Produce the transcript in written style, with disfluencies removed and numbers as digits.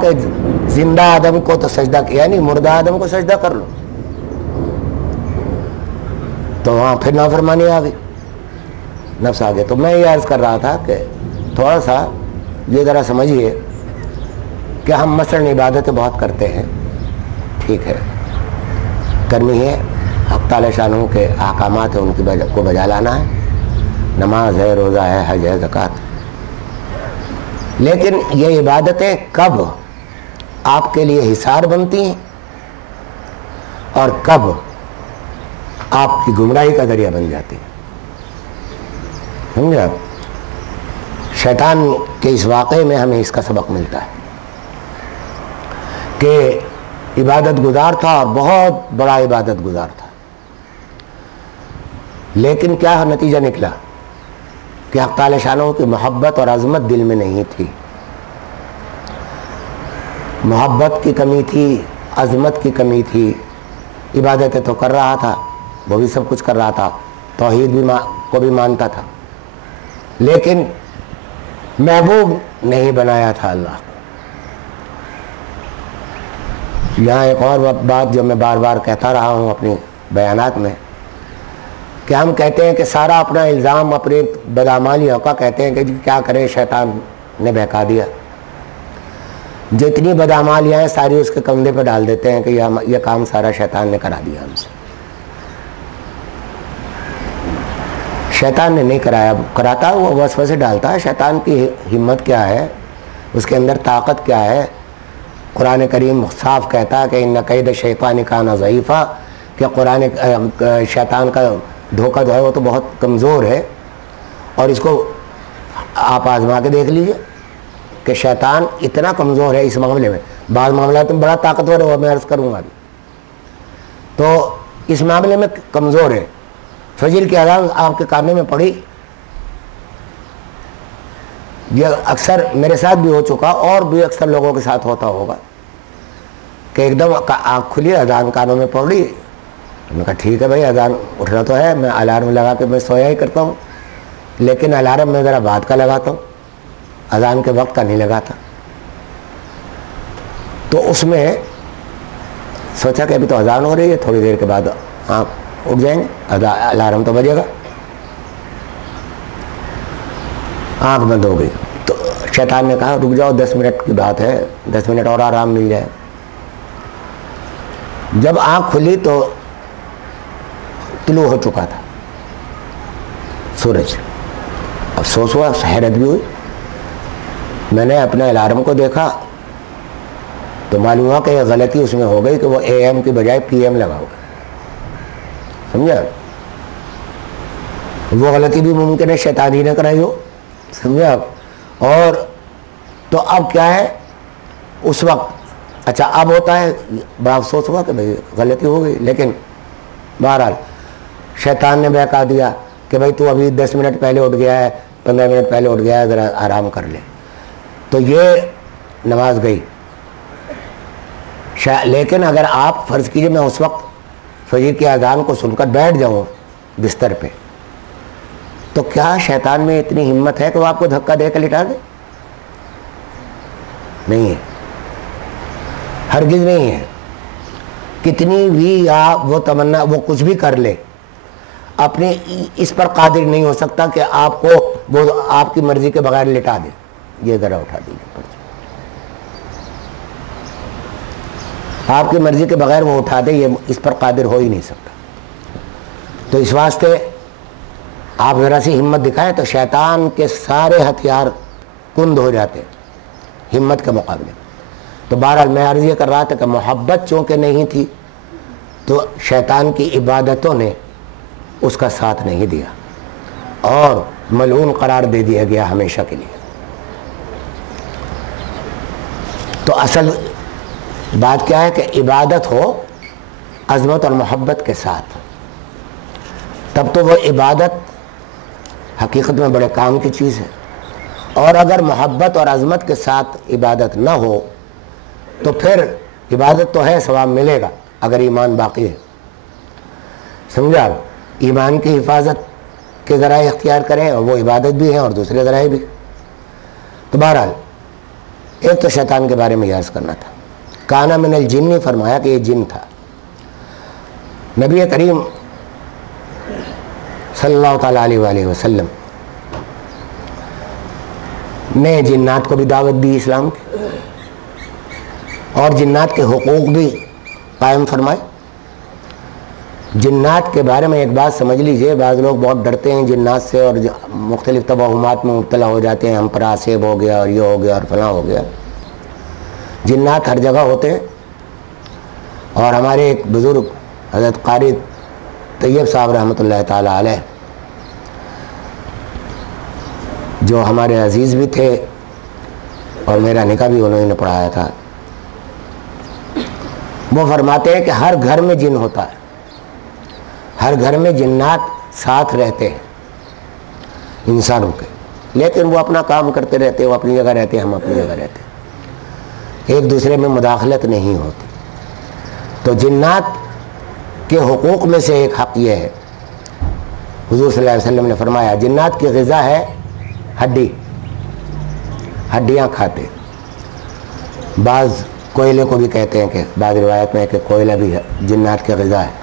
کہ زندہ آدم کو تو سجدہ کیا نہیں، مردہ آدم کو سجدہ کر لو، تو وہاں پھر نافرمانی آ گئی، نفس آ گیا۔ تو میں یہ عرض کر رہا تھا کہ تھوڑا سا یہ ذرا سمجھیے کہ ہم مثلاً عبادتیں بہت کرتے ہیں، ٹھیک ہے، کرنی ہے، حق تعالی شانہ کے احکامات ہیں ان کی کو بجا لانا ہے، نماز ہے، روزہ ہے، حج ہے، زکوٰۃ، لیکن یہ عبادتیں کب آپ کے لیے حصار بنتی ہیں اور کب آپ کی گمراہی کا ذریعہ بن جاتی ہیں، سمجھے آپ؟ شیطان کے اس واقعے میں ہمیں اس کا سبق ملتا ہے کہ عبادت گزار تھا اور بہت بڑا عبادت گزار تھا، لیکن کیا نتیجہ نکلا کہ حق تعالی شانہ کی محبت اور عظمت دل میں نہیں تھی، محبت کی کمی تھی، عظمت کی کمی تھی۔ عبادتیں تو کر رہا تھا، وہ بھی سب کچھ کر رہا تھا، توحید بھی کو بھی مانتا تھا، لیکن محبوب نہیں بنایا تھا اللہ کو۔ یہاں ایک اور بات جو میں بار بار کہتا رہا ہوں اپنی بیانات میں، کہ ہم کہتے ہیں کہ سارا اپنا الزام اپنے بدعمالیوں کا کہتے ہیں کہ جی کیا کریں، شیطان نے بہکا دیا، جتنی بدعمالیاں ہیں ساری اس کے کندھے پہ ڈال دیتے ہیں کہ یہ کام سارا شیطان نے کرا دیا ہم سے۔ شیطان نے نہیں کرایا، کراتا وہ وسوسے ڈالتا ہے۔ شیطان کی ہمت کیا ہے، اس کے اندر طاقت کیا ہے؟ قرآن کریم صاف کہتا ہے کہ ان کید شیطان کان ضعیفا، کہ شیطان کا دھوکہ جو ہے وہ تو بہت کمزور ہے، اور اس کو آپ آزما کے دیکھ لیجئے کہ شیطان اتنا کمزور ہے اس معاملے میں۔ بعض معاملات میں بڑا طاقتور ہے، وہ میں عرض کروں گا، تو اس معاملے میں کمزور ہے۔ فجر کی اذان آپ کے کانوں میں پڑی، یہ اکثر میرے ساتھ بھی ہو چکا اور بھی اکثر لوگوں کے ساتھ ہوتا ہوگا کہ ایک دم آنکھ کھلی، اذان کانوں میں پڑی، میں نے کہا ٹھیک ہے بھائی اذان اٹھنا تو ہے، میں الارم لگا کے میں سویا ہی کرتا ہوں، لیکن الارم میں ذرا بعد کا لگاتا ہوں، اذان کے وقت کا نہیں لگاتا۔ تو اس میں سوچا کہ ابھی تو اذان ہو رہی ہے، تھوڑی دیر کے بعد آپ اٹھ جائیں گے، الارم تو بجے گا، آنکھ بند ہو گئی۔ تو شیطان نے کہا رک جاؤ، 10 منٹ کی بات ہے، 10 منٹ اور آرام مل جائے۔ جب آنکھ کھلی تو طلوع ہو چکا تھا سورج۔ افسوس ہوا، حیرت بھی ہوئی، میں نے اپنے الارم کو دیکھا تو معلوم ہوا کہ یہ غلطی اس میں ہو گئی کہ وہ اے ایم کی بجائے پی ایم لگا ہوا، سمجھا؟ وہ غلطی بھی ممکن ہے شیطان ہی نے کرائی ہو، سمجھا آپ؟ اور تو اب کیا ہے اس وقت، اچھا اب ہوتا ہے بڑا افسوس ہوا کہ بھئی غلطی ہو گئی، لیکن بہرحال شیطان نے بہکا دیا کہ بھئی تو ابھی 10 منٹ پہلے اٹھ گیا ہے، 15 منٹ پہلے اٹھ گیا ہے، ذرا آرام کر لے۔ تو یہ نماز گئی۔ لیکن اگر آپ فرض کیجئے میں اس وقت فجر کی اذان کو سن کر بیٹھ جاؤں بستر پہ، تو کیا شیطان میں اتنی ہمت ہے کہ وہ آپ کو دھکا دے کے لٹا دے؟ نہیں ہے، ہرگز نہیں ہے۔ کتنی بھی آپ وہ تمنا، وہ کچھ بھی کر لے، اپنے اس پر قادر نہیں ہو سکتا کہ آپ کو وہ آپ کی مرضی کے بغیر لٹا دے۔ یہ ذرا اٹھا دیجیے، آپ کی مرضی کے بغیر وہ اٹھا دے، یہ اس پر قادر ہو ہی نہیں سکتا۔ تو اس واسطے آپ ذرا سی ہمت دکھائیں تو شیطان کے سارے ہتھیار کند ہو جاتے ہمت کے مقابلے۔ تو بہرحال میں عرض یہ کر رہا تھا کہ محبت چونکہ نہیں تھی تو شیطان کی عبادتوں نے اس کا ساتھ نہیں دیا اور ملعون قرار دے دیا گیا ہمیشہ کے لیے۔ تو اصل بات کیا ہے کہ عبادت ہو عظمت اور محبت کے ساتھ، تب تو وہ عبادت حقیقت میں بڑے کام کی چیز ہے۔ اور اگر محبت اور عظمت کے ساتھ عبادت نہ ہو تو پھر عبادت تو ہے، ثواب ملے گا اگر ایمان باقی ہے، سمجھا؟ ایمان کی حفاظت کے ذرائع اختیار کریں، اور وہ عبادت بھی ہیں اور دوسرے ذرائع بھی۔ تو بہرحال ایک تو شیطان کے بارے میں عرض کرنا تھا، کانا من الجن، فرمایا کہ یہ جن تھا۔ نبی کریم صلی اللہ تعالیٰ علیہ وآلہ وسلم نے جنات کو بھی دعوت دی اسلام کی، اور جنات کے حقوق بھی قائم فرمائے۔ جنات کے بارے میں ایک بات سمجھ لیجئے، بعض لوگ بہت ڈرتے ہیں جنات سے اور مختلف توہمات میں مبتلا ہو جاتے ہیں، ہم پر آسیب ہو گیا اور یہ ہو گیا اور فلاں ہو گیا۔ جنات ہر جگہ ہوتے ہیں، اور ہمارے ایک بزرگ حضرت قاری طیب صاحب رحمۃ اللہ تعالیٰ علیہ، جو ہمارے عزیز بھی تھے اور میرا نکاح بھی انہوں نے پڑھایا تھا، وہ فرماتے ہیں کہ ہر گھر میں جن ہوتا ہے، ہر گھر میں جنات ساتھ رہتے ہیں انسانوں کے، لیکن وہ اپنا کام کرتے رہتے، وہ اپنی جگہ رہتے، ہم اپنی جگہ رہتے، ایک دوسرے میں مداخلت نہیں ہوتی۔ تو جنات کے حقوق میں سے ایک حق یہ ہے، حضور صلی اللہ علیہ وسلم نے فرمایا جنات کی غذا ہے ہڈی، ہڈیاں کھاتے۔ بعض کوئلے کو بھی کہتے ہیں، کہ بعض روایت میں ہے کہ کوئلہ بھی ہے جنات کی غذا ہے۔